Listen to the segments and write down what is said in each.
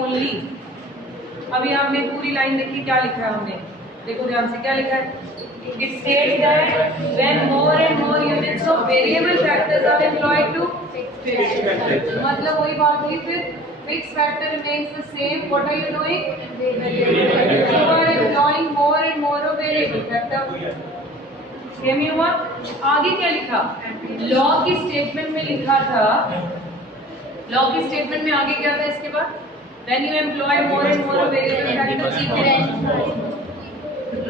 only. अभी आपने पूरी लाइन देखी, क्या लिखा है हमने, देखो ध्यान से क्या लिखा है. It states that when more and more units of variable factors are employed to fix factor. मतलब वही बात हुई फिर. Fixed factor remains the same. What are you doing? You are employing more and more of variable factor. Same ही हुआ. आगे क्या लिखा, लॉ की स्टेटमेंट में लिखा था, लॉ की स्टेटमेंट में आगे क्या था इसके बाद, when you employ more and more variable factor,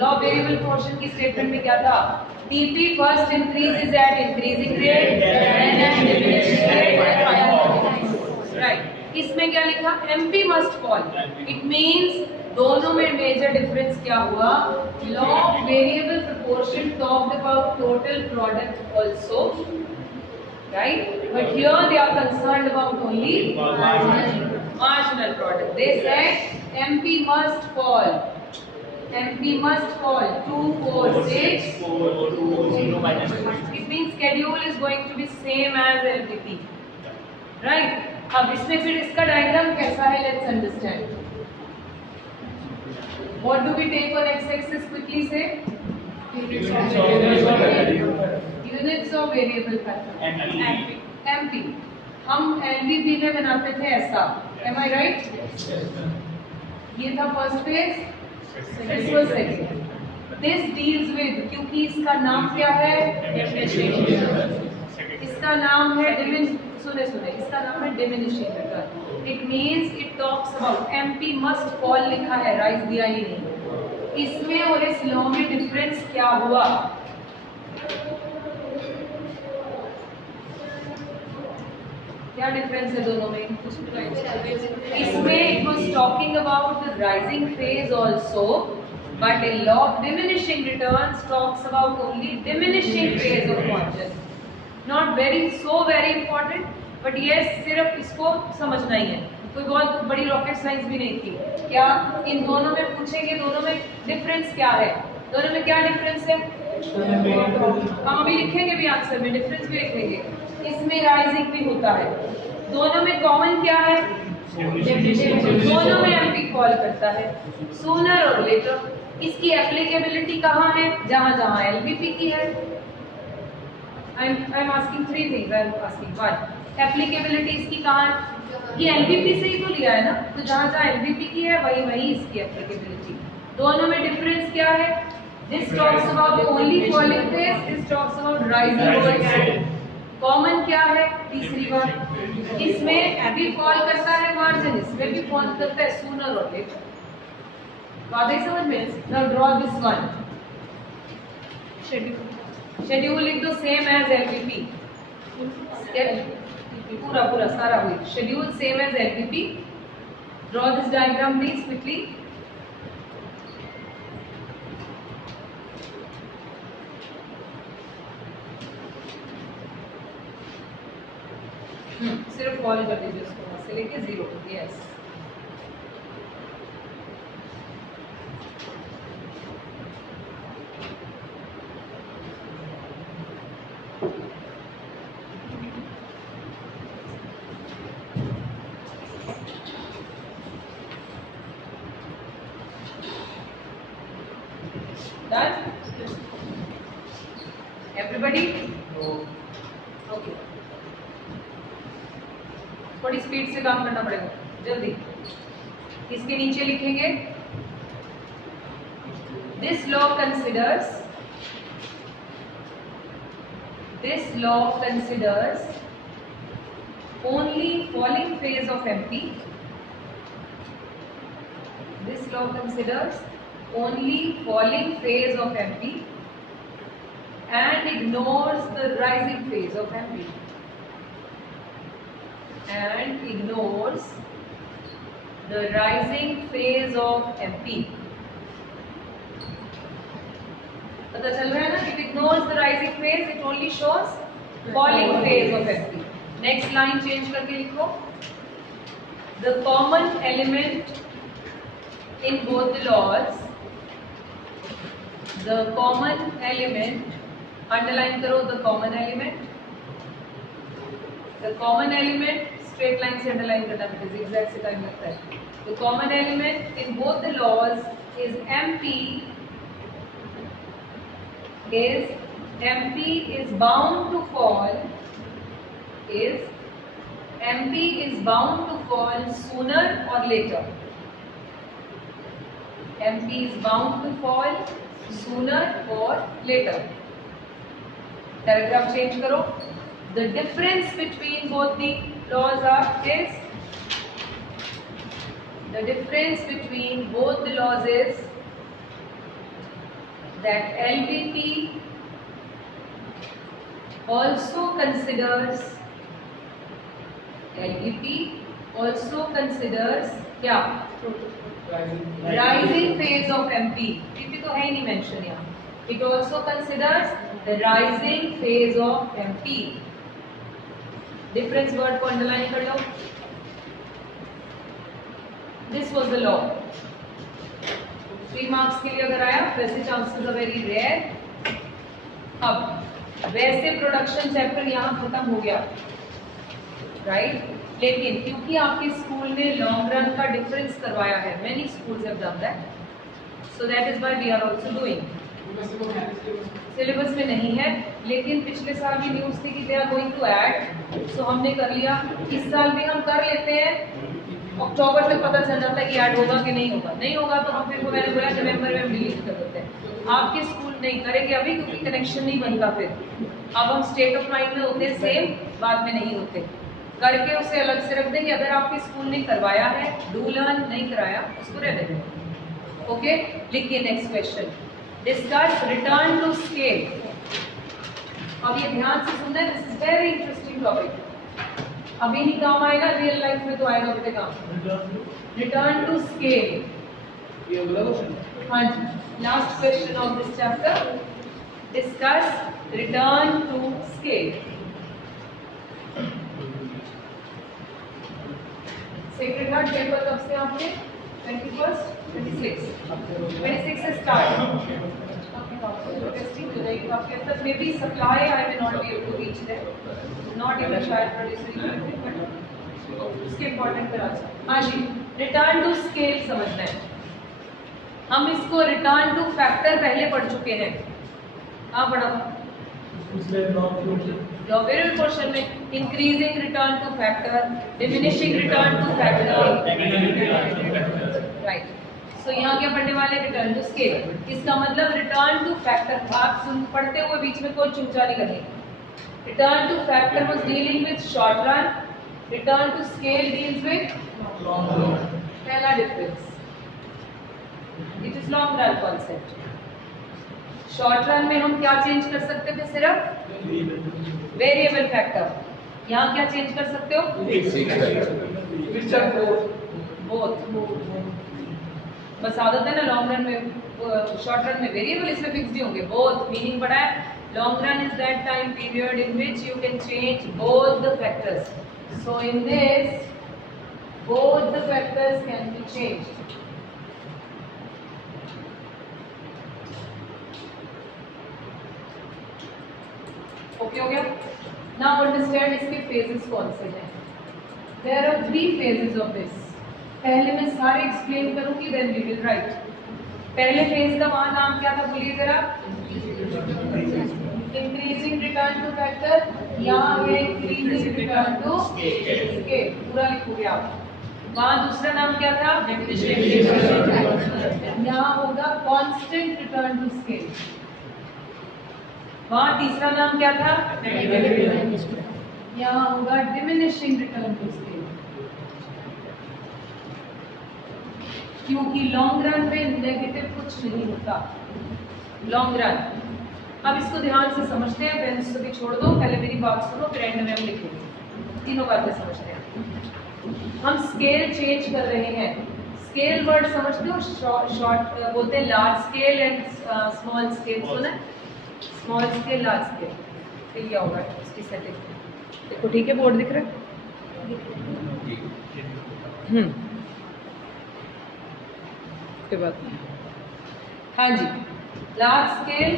law variable portion की स्टेटमेंट में क्या था, TP first increases at increasing rate and at diminishing rate, right. इसमें क्या लिखा, MP must fall. It means दोनों में मेजर डिफरेंस क्या हुआ, law of variable proportion talked about total product also, right, but here they are concerned about only marginal product. They said MP must fall, MP must fall 2 4 6 it means schedule is going to be same as LVP, right. अब इसमें फिर इसका diagram कैसा है, let's understand. What do we take on x-axis quickly say? Units of variable factor, MP. हम LVP में बनाते थे ऐसा, am I right? ये था first phase, this was second. This deals with, क्योंकि इसका नाम क्या है, इसका नाम है सुने इसका नाम है diminishing return. It means it talks about MP must fall लिखा है, राइज दिया ही नहीं. इसमें और इस लॉ में डिफरेंस क्या हुआ, क्या डिफरेंस है दोनों में, इसमें it was talking about the rising phase also, but in law of diminishing returns talks about only diminishing phase of margin. Not very important, but ये सिर्फ इसको समझना ही है, कोई बहुत बड़ी रॉकेट साइंस भी नहीं थी. क्या इन दोनों में पूछेंगे, दोनों में डिफरेंस क्या है, दोनों में क्या डिफरेंस है, हम अभी लिखेंगे भी आंसर में, डिफरेंस भी लिखेंगे. इसमें राइजिंग भी होता है, दोनों में कॉमन क्या है, दोनों में एमपी फॉल करता है सूनर और लेटर. इसकी एप्लीकेबिलिटी कहाँ है, जहां जहां एलवीपी की है. I'm asking three things. I'm asking one, applicability इसकी कहाँ है, ये एलवीपी से ही तो लिया है ना, तो जहां जहां एलवीपी की है वही वही इसकी एप्लीकेबिलिटी. दोनों में डिफरेंस क्या है, this talks about only falling phase, this talks about rising phase. Common क्या है, तीसरी बात, इसमें भी फॉल करता है मार्जिन, इसमें भी फॉल करता है सूनर और लेटर. बात है समझ में. Now draw this one schedule, लिख दो सेम एज एलवीपी, पूरा सारा हुई, schedule same as LVP. Draw this diagram please quickly. सिर्फ फॉल कर दीजिए उसको, वहां से लेके 0. Yes, done everybody? Okay, थोड़ी स्पीड से काम करना पड़ेगा, जल्दी. इसके नीचे लिखेंगे, this law considers only falling phase of MP. This law considers only falling phase of MP and ignores the rising phase of MP. And ignores the rising phase of MP. पता चल रहा है ना, it ignores the rising phase, it only shows falling phase of MP. Next line change करके लिखो, the common element in both the laws, the common element, underline करो, the common element straight line से underline करना बेटा, zigzag से time लगता है। तो common element in both the laws is MP is bound to fall sooner or later. MP is bound to fall sooner or later. Paragraph change करो. The difference between both the laws is that LBP also considers क्या? Rising phase of MP. PP तो है ही नहीं mention यहाँ. It also considers the rising phase of MP. Difference word को underline कर लो. This was the law. 3 marks के लिए अगर आया, वैसे chances are very rare. अब वैसे प्रोडक्शन चैप्टर यहाँ खत्म हो गया, राइट? लेकिन क्योंकि आपके स्कूल ने लॉन्ग रन का डिफरेंस करवाया है, many schools have done that, so that is why we are also doing. Syllabus में नहीं है, लेकिन पिछले साल भी न्यूज़ थी कि they are going to add, so हमने कर लिया. इस साल भी हम कर लेते हैं. अक्टूबर तक पता चल जाता है कि ऐड होगा कि नहीं होगा तो हम फिर वो मैंने बोला नवंबर में हम डिलीट कर देते हैं. आपके स्कूल नहीं करेंगे अभी क्योंकि कनेक्शन नहीं बनता. फिर अब हम स्टेट ऑफ माइंड में होते हैं, सेम बाद में नहीं होते, करके उसे अलग से रख देंगे. अगर आपके स्कूल ने करवाया है, डू लर्न, नहीं कराया उसको रहने देंगे. ओके, लिखिए next question. Discuss return to scale. अब ये ध्यान से सुनना है, this is very interesting topic. अभी नहीं काम आएगा, रियल लाइफ में तो आएगा बेटे काम. Return to scale. हाँ जी, last question of this chapter. Discuss return to scale. Sacred Heart paper कब से आपके? 21st, 26 से स्टार्ट. टेस्टिंग हो जाएगी आपके तक. May be supply I will not be able to reach there, not even शायद प्रोड्यूसर बट उसके इम्पोर्टेंट पर आज. हाँ जी, रिटर्न टू स्केल समझना है. हम इसको रिटर्न टू फैक्टर पहले पढ़ चुके हैं. हाँ पढ़ा वेरिएबल पोर्शन में. Increasing return to factor, diminishing return to factor, right. So यहाँ क्या पढ़ने वाले? Return to scale. इसका मतलब रिटर्न टू फैक्टर. आप पढ़ते हुए बीच में कोई चूचा नहीं करनी. Return to factor was dealing with short run, return to scale deals with long run. पहला difference, it is long run concept. Short run में हम क्या चेंज कर सकते थे? सिर्फ वेरिएबल फैक्टर. यहाँ क्या चेंज कर सकते हो? बोथ. बस आदत है ना, लॉन्ग रन में, शॉर्ट रन में वेरिएबल, इसमें फिक्स भी होंगे. बोथ मीनिंग बड़ा है. Long run is that time period in which you can change both the factors. So in this both the factors can be changed. Okay हो गया? Now understand इसके phases कौन से हैं. There are 3 phases of this. पहले मैं सारे explain करूंगी, देन वी विल राइट. पहले फेज का वहां नाम क्या था बोलिए जरा? Increasing return to factor. यहाँ है इंक्रीजिंग रिटर्न टू स्केल. पूरा लिखोगे आप. वहां दूसरा नाम क्या था? यहाँ होगा कांस्टेंट रिटर्न टू स्केल. वहां तीसरा नाम क्या था? यहाँ होगा डिमिनिशिंग रिटर्न टू स्केल. क्योंकि लॉन्ग रन में नेगेटिव कुछ नहीं होता. Long run. अब इसको ध्यान से समझते हैं. पेन से भी छोड़ दो, पहले मेरी बात सुनो, फिर एंड में हम लिखेंगे. तीनों बातें समझते हैं. हम स्केल चेंज कर रहे हैं. स्केल वर्ड समझते हो? शॉर्ट बोलते हैं large scale and small scale. सुना? Small scale, large scale. फिर क्या होगा इसकी सेटिंग? देखो ठीक है, बोर्ड दिख रहा है. के बाद हाँ जी, large scale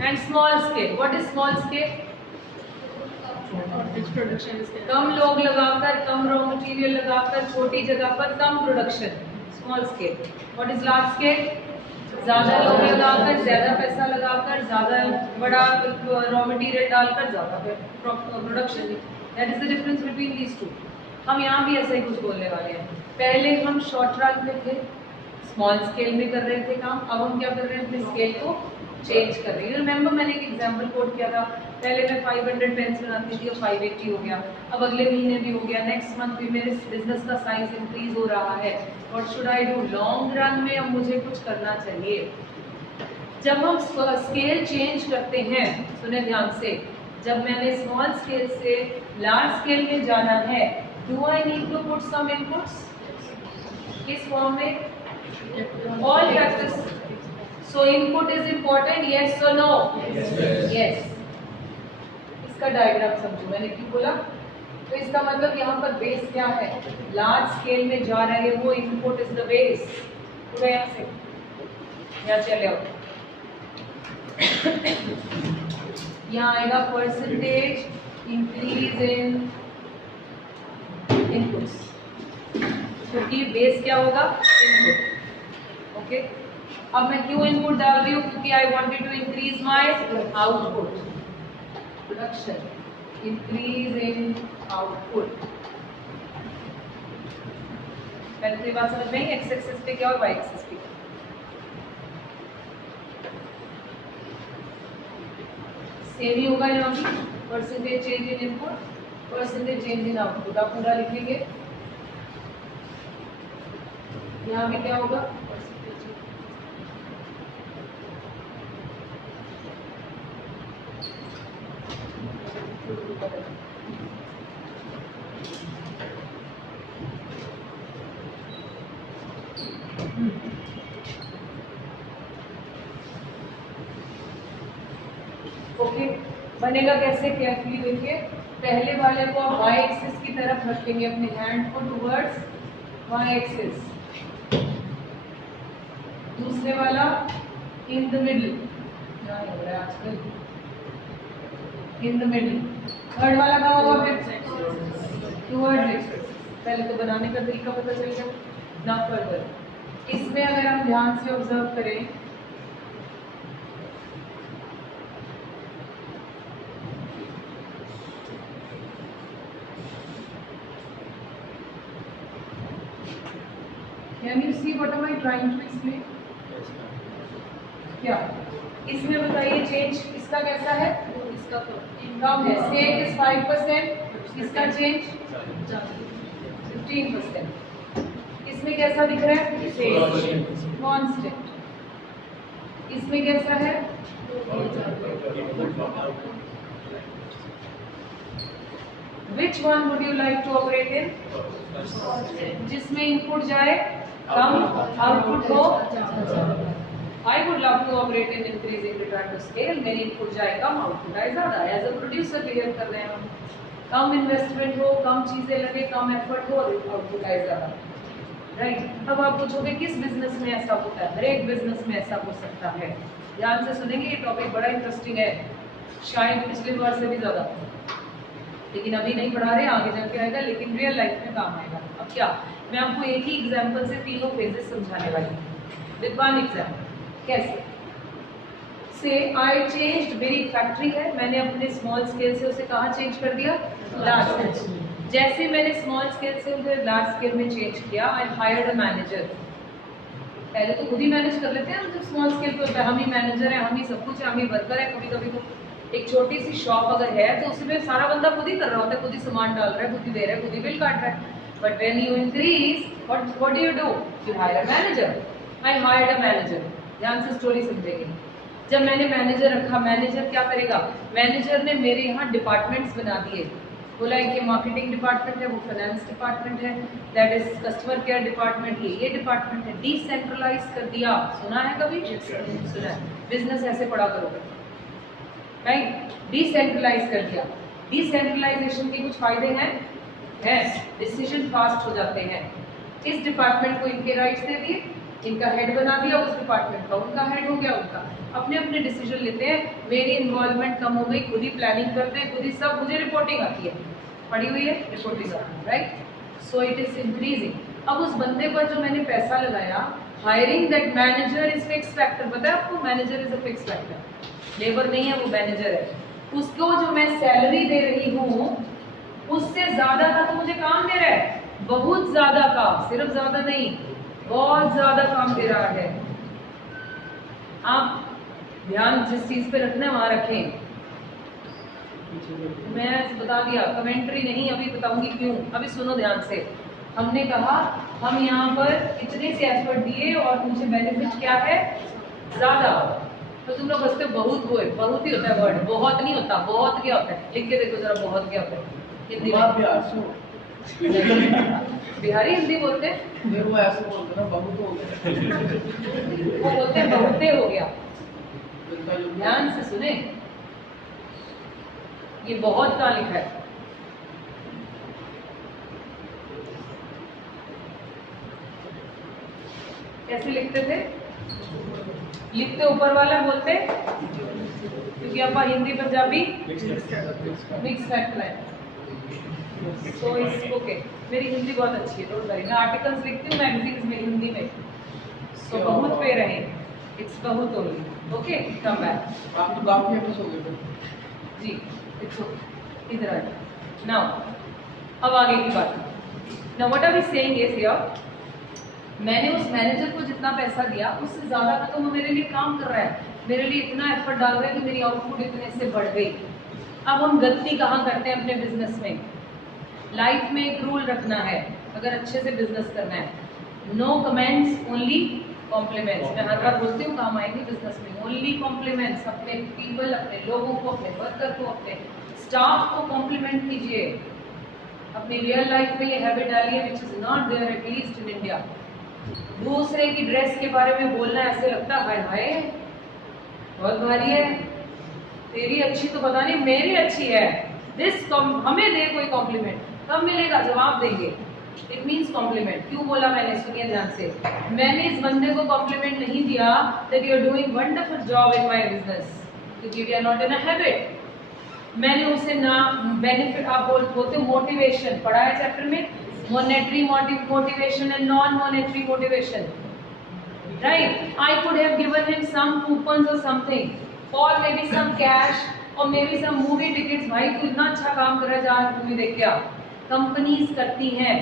and small scale. What is small scale? कम लोग लगाकर, कम रॉ मटेरियल लगाकर, छोटी जगह पर कम production, small scale. What is large scale? ज्यादा लोग लगाकर, ज्यादा पैसा लगाकर, ज्यादा बड़ा रॉ मटेरियल डालकर, ज्यादा production. That is the difference between these two. हम यहाँ भी ऐसा ही कुछ बोलने वाले हैं। पहले हम शॉर्ट रन में थे, स्मॉल स्केल में कर रहे थे काम, अब हम क्या कर रहे हैं, अपने स्केल को चेंज कर रहे हैं। रिमेंबर मैंने एक एग्जांपल कोट किया था, पहले मैं 500 पेन्स बनाती थी और 580 हो गया, अब अगले महीने भी हो गया, नेक्स्ट मंथ भी मेरे बिजनेस का साइज इंक्रीज हो रहा है। What should I do? Long run में अब मुझे कुछ करना चाहिए। जब हम स्केल चेंज करते हैं, सुने ध्यान से, जब मैंने स्मॉल स्केल से लार्ज स्केल में जाना है, do I need to put some inputs? किस फॉर्म में? All factors. So input is important, yes or no? Yes. इसका डायग्राम समझो, मैंने क्यों बोला? तो इसका मतलब यहाँ पर बेस क्या है? लार्ज स्केल में जा रहे हो, इनपुट इज द बेस। पूरा यहाँ से यहाँ चले आओ, यहाँ आएगा परसेंटेज इंक्रीज इन इनपुट्स, क्योंकि बेस क्या होगा? इनपुट। ओके, अब मैं क्यों इनपुट डाल रही हूँ? क्योंकि I wanted to increase my output, production, increase in output. पहले तो ये बात समझ में आई, एक्स एक्सिस पे क्या और वाई एक्सिस पे क्या। सेम ही होगा यहाँ भी, percentage change in input, percentage change in output. आप पूरा लिखेंगे, यहाँ भी क्या होगा? ओके, बनेगा कैसे? केयरफुली देखिए, पहले वाले को आप वाई एक्सिस की तरफ रखेंगे, अपने हैंड को टुवर्ड्स वाई एक्सिस, दूसरे वाला इन द मिडल, क्या हो रहा है आजकल, इन द मिडल, थर्ड वाला कहाँ होगा फिर? Towards axis. पहले तो बनाने का तरीका पता चल गया ना। फर्दर इसमें अगर हम ध्यान से ऑब्जर्व करें, Can you see what am I trying to explain? क्या इसमें बताइए, चेंज इसका कैसा है? इसका कम है, स्टेट इज 5%, इसका चेंज 15%। इसमें कैसा दिख रहा है? कांस्टेंट। इसमें कैसा है? Which one would you like to operate in? जिसमें इनपुट जाए कम, आउटपुट हो। I would love to operate in increasing return to scale. मेरी इनपुट जाए कम, आउटपुट आए ज्यादा। एज अ प्रोड्यूसर बिहेव कर रहे हैं हम, कम इन्वेस्टमेंट हो, कम चीजें लगे, कम एफर्ट हो, आउटपुट आए ज्यादा। राइट, अब आप पूछोगे किस बिजनेस में ऐसा होता है? हर एक बिजनेस में ऐसा हो सकता है। ध्यान से सुनेंगे, ये टॉपिक बड़ा इंटरेस्टिंग है, शायद पिछले बार से भी ज्यादा, लेकिन अभी नहीं पढ़ा रहे, आगे जाके आएगा, लेकिन रियल लाइफ में काम आएगा। अब क्या, मैं आपको एक ही एग्जांपल से तीनों फेजेस समझाने वाली हूँ विद वन एग्जांपल। कैसे? से आई चेंज्ड, मेरी फैक्ट्री है, मैंने अपने स्मॉल स्केल से उसे कहाँ चेंज कर दिया? Large scale. जैसे मैंने स्मॉल स्केल से उसे लार्ज स्केल में चेंज किया, आई हायर्ड अ मैनेजर। पहले तो खुद ही मैनेज कर लेते हैं, जब स्मॉल स्केल पे होता है हम ही मैनेजर है, हम ही सब कुछ है, हम ही वर्कर है। कभी कभी तो एक छोटी सी शॉप अगर है तो उसमें सारा बंदा खुद ही कर रहा होता है, खुद ही सामान डाल रहा है, खुद ही दे रहा है, खुद ही बिल काट रहा है। But when you increase, what do? You hire a manager. I hired a manager. ध्यान से स्टोरी समझेंगे। जब मैंने मैनेजर रखा, मैनेजर क्या करेगा? मैनेजर ने मेरे यहाँ डिपार्टमेंट्स बना दिए, बोला ये मार्केटिंग डिपार्टमेंट है, वो फाइनेंस डिपार्टमेंट है, that is customer care department, ये डिपार्टमेंट है। डिसेंट्रलाइज कर दिया। सुना है कभी? सुना है। बिजनेस ऐसे पढ़ा करोगे, राइट? डिसेंट्रलाइज कर दिया। डिसेंट्रलाइजेशन के कुछ फायदे हैं, डिसीजन फास्ट हो जाते हैं। इस डिपार्टमेंट को इनके राइट्स दे दिए, इनका हेड बना दिया उस डिपार्टमेंट का, उनका हेड हो गया, उनका अपने अपने डिसीजन लेते हैं। मेरी इन्वॉल्वमेंट कम हो गई, खुद ही प्लानिंग करते हैं, खुद ही सब, मुझे रिपोर्टिंग आती है, पड़ी हुई है रिपोर्टिंग आती है, right. So it is increasing. अब उस बंदे पर जो मैंने पैसा लगाया, hiring that manager is fix factor. पता है आपको, manager is a fix factor, labour नहीं है वो, मैनेजर है। उसको जो मैं सैलरी दे रही हूँ उससे ज्यादा का तो मुझे काम दे रहा है, बहुत ज्यादा काम, सिर्फ ज्यादा नहीं, बहुत ज्यादा काम दे रहा है। आप ध्यान जिस चीज पे रखना है वहां रखें। मैं बता दिया, कमेंट्री नहीं, अभी बताऊंगी क्यों, अभी सुनो ध्यान से। हमने कहा हम यहाँ पर इतने से एफर्ट दिए और मुझे बेनिफिट क्या है, ज्यादा। तो तुम लोग बसते बहुत, वो है, बहुत ही होता है वर्ड, बहुत नहीं होता, बहुत क्या होता है, लिख के देखो जरा, बहुत क्या होता है हिंदी में। बिहारी हिंदी बोलते हैं, वो ऐसे बोलते ना, बहुत हो गया, वो बोलते हैं बहुते हो गया। ध्यान से सुने, ये बहुत का लिखा है। कैसे लिखते थे, लिखते ऊपर वाला बोलते, क्योंकि आप हिंदी पंजाबी मिक्स फैक्टर है। सो इट्स ओके, मेरी हिंदी बहुत अच्छी है, डोंट वरी। मैं आर्टिकल्स लिखती हूँ मैगजीन्स में हिंदी में, सो बहुत पे रहे, इट्स बहुत ओनली, ओके। कम बैक, आप तो काफी फेमस हो गए जी, इट्स ओके, इधर आ जाओ नाउ। अब आगे की बात, now what are we saying is here, मैंने उस मैनेजर को जितना पैसा दिया उससे ज़्यादा का तो वो मेरे लिए काम कर रहा है, मेरे लिए इतना एफर्ट डाल रहा है कि मेरी आउटपुट इतने से बढ़ गई। अब हम गलती कहाँ करते हैं अपने बिजनेस में, लाइफ में एक रूल रखना है अगर अच्छे से बिजनेस करना है, नो कमेंट्स ओनली कॉम्प्लीमेंट्स। मैं हर बार बोलती हूँ काम आएंगे बिजनेस में, ओनली कॉम्प्लीमेंट्स। अपने पीपल, अपने लोगों को, अपने वर्कर को, अपने स्टाफ को कॉम्प्लीमेंट कीजिए। अपनी रियल लाइफ में ये हैबिट डालिए, which is not there at least in India. दूसरे की ड्रेस के बारे में बोलना ऐसे लगता है हाय हाय बहुत भारी है, तेरी अच्छी तो पता नहीं, मेरी अच्छी है। हमें दे कोई कॉम्प्लीमेंट, कब मिलेगा, जवाब देंगे। It means compliment. क्यों बोला मैंने, सुनिए ध्यान से। मैंने इस बंदे को कॉम्प्लीमेंट नहीं दिया that you are doing wonderful job in my business, क्योंकि we are not in a habit. मैंने उसे ना बेनिफिट, आप बोलते मोटिवेशन पढ़ा है चैप्टर में, monetary motivation and non-monetary motivation, right? I could have given him some coupons or something, or maybe some cash, or maybe some movie tickets. भाई तू इतना अच्छा काम कर रहा है, जहाँ मूवी देख के आ। कंपनीज करती हैं,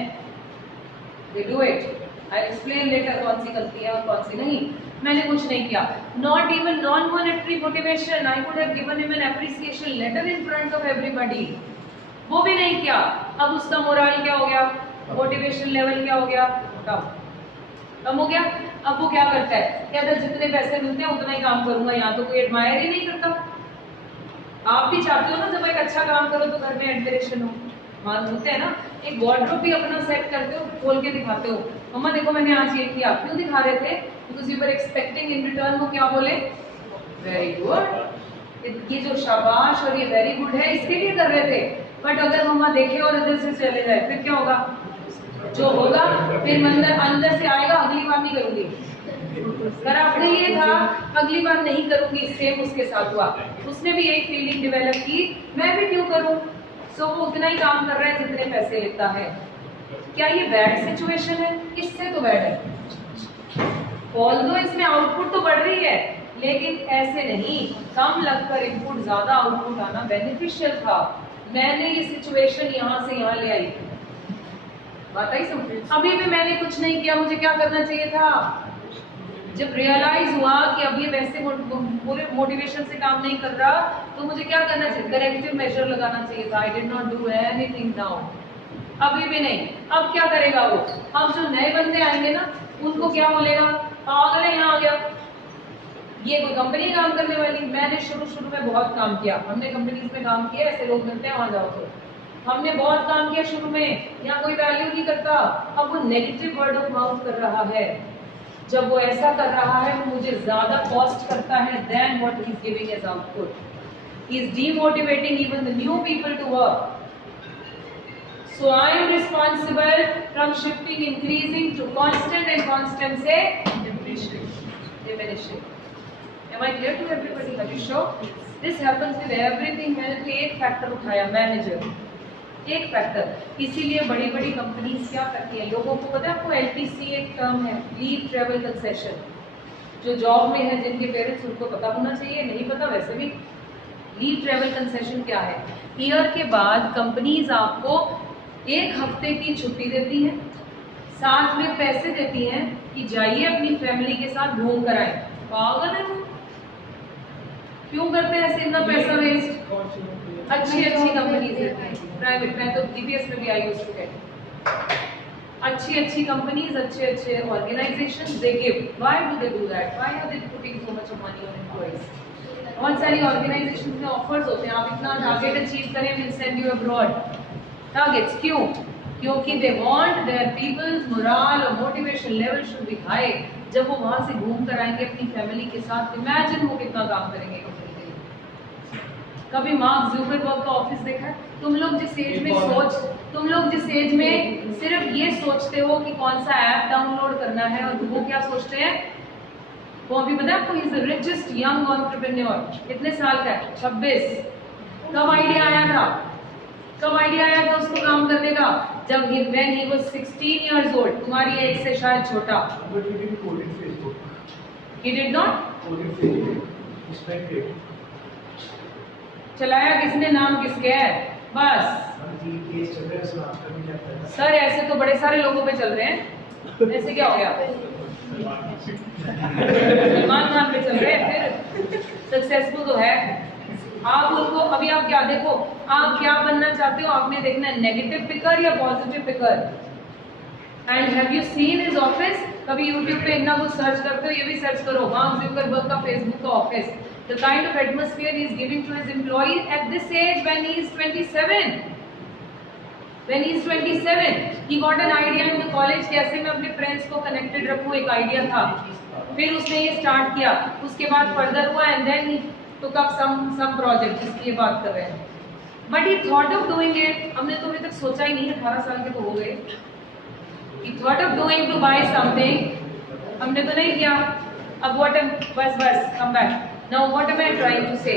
they do it. I explain later कौन सी करती है और कौन सी नहीं। मैंने कुछ नहीं किया, not even non-monetary motivation. I could have given him an appreciation letter in front of everybody. वो भी नहीं किया। अब उसका मोरल क्या हो गया, मोटिवेशन लेवल क्या हो गया, कम हो गया। अब वो क्या करता है, कहता है जितने पैसे मिलते हैं उतना ही काम करूंगा, यहाँ तो कोई एडमायर ही नहीं करता। आप भी चाहते हो ना जब एक अच्छा काम करो तो घर में एडमिरेशन हो, मान होते हैं ना। एक वार्डरोब भी अपना सेट करते हो, खोल के दिखाते हो, मम्मा देखो मैंने आज ये किया। क्यों दिखा रहे थे, because you were expecting in return वो क्या बोले, वेरी गुड। ये जो शाबाश और ये वेरी गुड है इसके लिए कर रहे थे, बट अगर मम्मा देखे और इधर से चले जाए फिर क्या होगा, जो होगा फिर अंदर से आएगा अगली बार नहीं करूंगी। अगर अपने लिए था अगली बार नहीं करूंगी, सेम उसके साथ हुआ। उसने भी एक फीलिंग डेवलप की, मैं भी क्यों करूं। सो वो उतना ही काम कर रहा है जितने पैसे लेता है। क्या ये बैड सिचुएशन है, इससे तो बैड है। ऑल्दो इसमें आउटपुट तो बढ़ रही है, लेकिन ऐसे नहीं, कम लगकर इनपुट ज्यादा आउटपुट आना बेनिफिशियल था। मैंने ये सिचुएशन यहाँ से यहाँ ले आई, बात आई समझ। अभी भी मैंने कुछ नहीं किया, मुझे क्या करना चाहिए था, जब रियलाइज हुआ कि अब ये वैसे पूरे मोटिवेशन से काम नहीं कर रहा, तो मुझे क्या करना चाहिए, करेक्टिव मेजर लगाना चाहिए था। I did not do anything now. अभी भी नहीं। अब क्या करेगा वो, अब जो नए बंदे आएंगे ना उनको क्या बोलेगा, पागल है यहाँ आ गया, ये कोई कंपनी काम करने वाली। मैंने शुरू में बहुत काम किया, हमने कंपनीज में काम किया, ऐसे लोग मिलते हैं वहां जाओ तो। हमने बहुत काम किया शुरू में, यहाँ कोई वैल्यू नहीं करता। अब वो नेगेटिव वर्ड ऑफ माउथ कर रहा है। जब वो ऐसा कर रहा है वो मुझे ज्यादा कॉस्ट करता है than what he is giving as output. He is demotivating even the new people to work. So I am responsible from shifting increasing to constant and constant से diminishing. Am I clear to everybody? Are you sure? This happens with everything. मैंने तो एक factor उठाया, manager, एक factor. इसीलिए बड़ी बड़ी companies क्या करती है, लोगों को पता है आपको LTC एक टर्म है, लीव ट्रेवल कंसेशन। जो जॉब में है, जिनके पेरेंट्स, उनको पता होना चाहिए, नहीं पता वैसे भी। लीव ट्रेवल कंसेशन क्या है? ईयर के बाद कंपनीज आपको 1 हफ्ते की छुट्टी देती हैं, साथ में पैसे देती हैं कि जाइए अपनी फैमिली के साथ घूम कर आए। पागल है वो, क्यों करते हैं ऐसे इतना पैसा वेस्ट? अच्छी अच्छी कंपनीज देती हैं, प्राइवेट, मैं तो DPS में भी आई हूँ स्टूडेंट। अच्छी कंपनीज, अच्छे organisations, they give. Why do they do that? Why are they putting so much of money on employees? बहुत सारी ऑर्गेनाइजेशंस में ऑफर्स होते हैं, आप इतना टारगेट अचीव करें, will send you abroad. Targets क्यों? क्योंकि they want their peoples morale और motivation level should be high. जब वो वहां से घूम कर आएंगे अपनी फैमिली के साथ, इमेजिन वो कितना काम करेंगे कंपनी के लिए। कभी मार्क ज़ुकरबर्ग का ऑफिस देखा है? तुम लोग जिस एज में सिर्फ ये सोचते हो कि कौन सा ऐप डाउनलोड करना है, और वो क्या सोचते हैं, वो अभी पता है आपको, he is the richest young entrepreneur. कितने साल का है? 26। कब आइडिया आया था उसको काम करने का? जब when he was 16 years old, तुम्हारी एज से शायद छोटा। He did not? चलाया किसने, नाम किसके है? बस सर, ऐसे तो बड़े सारे लोगों पे चल रहे हैं, ऐसे क्या हो गया? सलमान खान पे चल रहे हैं, फिर सक्सेसफुल तो है। आप उनको, अभी आप क्या देखो, आप क्या बनना चाहते हो, आपने देखना है नेगेटिव पिकर या positive picker. And have you seen his office? कभी यूट्यूब पे इतना कुछ सर्च करते हो, ये भी सर्च करो, मार्क ज़ुकरबर्ग का फेसबुक का office. The kind of atmosphere he is giving to his employees at this age, when he is 27. When he is 27, he got an idea in the college, कैसे मैं अपने friends को connected रखूं, एक idea था। फिर उसने ये स्टार्ट किया, उसके बाद फर्दर हुआ, and then he took up some project जिसकी ये बात कर रहे हैं। But he thought of doing it. हमने तो अभी तक सोचा ही नहीं, 18 साल के तो हो गए। He thought of doing to buy something. हमने तो नहीं किया। अब बस come back. Now what am I trying to say?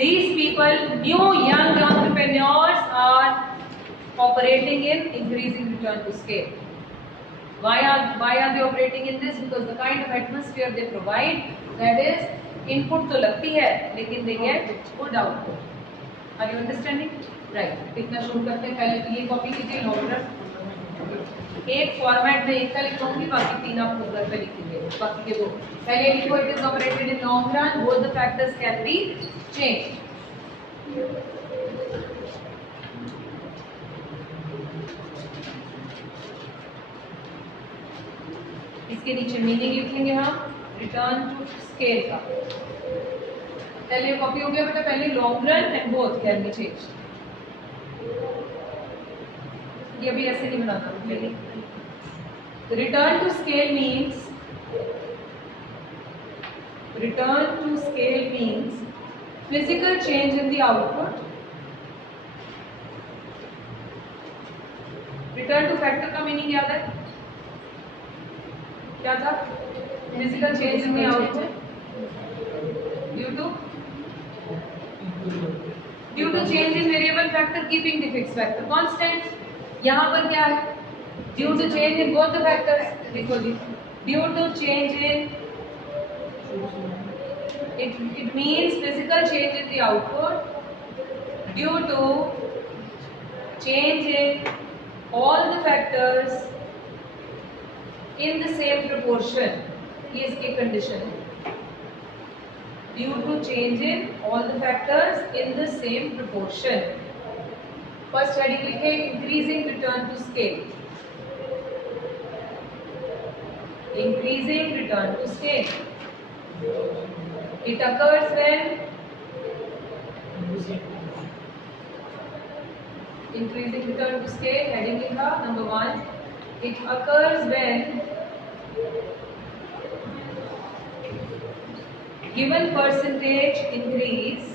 These people, new young entrepreneurs, are operating in increasing return to scale. Why are they operating in this? Because the kind of atmosphere they provide, that is, input तो लगती है, लेकिन they get good output. Are you understanding? Right. इतना शुरू करते हैं। पहले तो ये कॉपी कीजिए, लॉन्गर एक फॉर्मेट में एक का लिखूंगी, बाकी 3 आप खुद घर पे लिखेंगे, बाकी के 2 पहले लिखो। It is operated in long run, both the factors can B change. इसके नीचे मीनिंग लिखेंगे हम, रिटर्न टू स्केल का। पहले कॉपी हो गया बेटा, पहले long run and both can be change. ये भी ऐसे नहीं बनाता, चलिए। Return to scale means physical change in the output. Return to factor का मीनिंग याद है क्या था? Physical change in the output due to change in variable factor keeping the fixed factor constant. यहाँ पर क्या है? Due to change in both the factors. देखो जी, due to change in, it means physical change in the output due to change in all the factors in the same proportion. ये इसकी condition है। Due to change in all the factors in the same proportion. First heading लिखे, increasing return to scale. Increasing return to scale. It occurs when increasing return to scale, heading लिखा, number 1. It occurs when given percentage increase,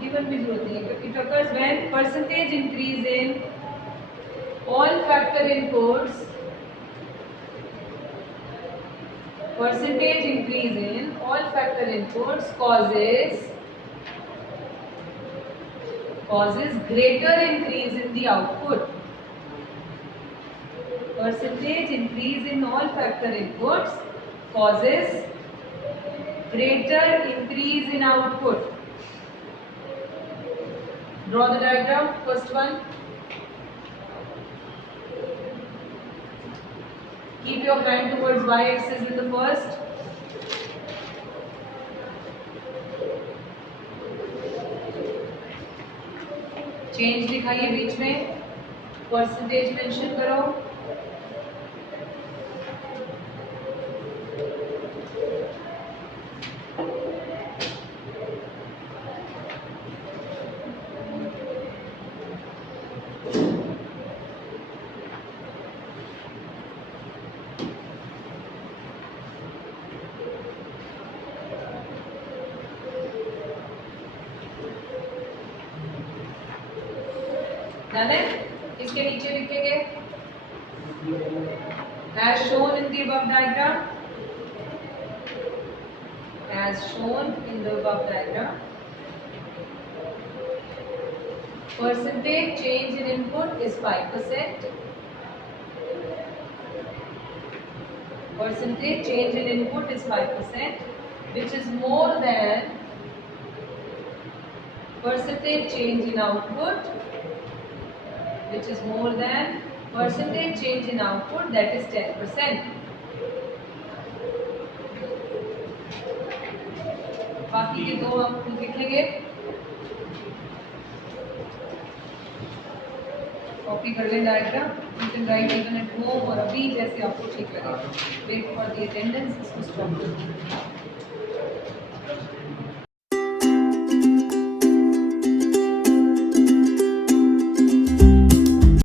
given भी जरूरत नहीं है, it occurs when percentage increase in all factor inputs percentage increase in all factor inputs causes greater increase in the output. Percentage increase in all factor inputs causes greater increase in output. Draw the diagram, first one. Keep your hand towards y-axis in the first. Change दिखाइए बीच में, percentage mention करो. Done it? इसके नीचे लिखेंगे as shown in the above diagram. As shown in the above diagram, percentage change in input is 5%. Percentage change in input is 5%, which is more than percentage change in output, which is more than percentage change in output, that is 10%. बाकी के दो हम लिखेंगे, copy कर लें diagram. You can write even at home और अभी जैसे आपको ठीक लगे. वेट फॉर द अटेंडेंस, इसको स्टॉप करो.